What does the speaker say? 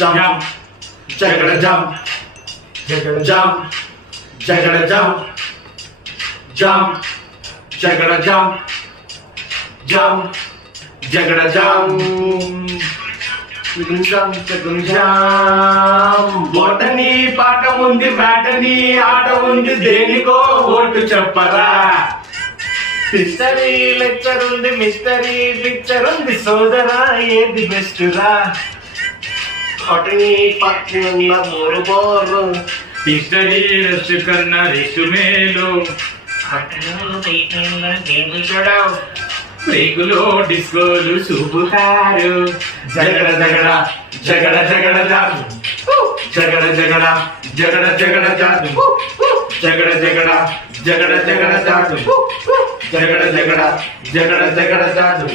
jump, jagada jump, jagada jump, jagada jump, jump, jagada jump, jump, jagada jump. బొటని పాట ఉంది బ్యాటని ఆట ఉంది దేనికో ఓటు చెప్పరా హిస్టరీ లెక్చర్ ఉంది మిస్టరీ పిక్చర్ ఉంది సోదరా ఏది బెస్ట్ రా బొటని పక్కన ఉన్న మూడు బోర్లు హిస్టరీ రెస్ట్ కన్నా రెస్ట్ మేలు చూడవు బ్రేకులో డిస్కోలు చూపుతారు జగడ జగడ జగడ జగడ జాదు జగడ జగడ జగడ జగడ జాదు జగడ జగడ జగడ జగడ జాదు జగడ జగడ జగడ జగడ జాదు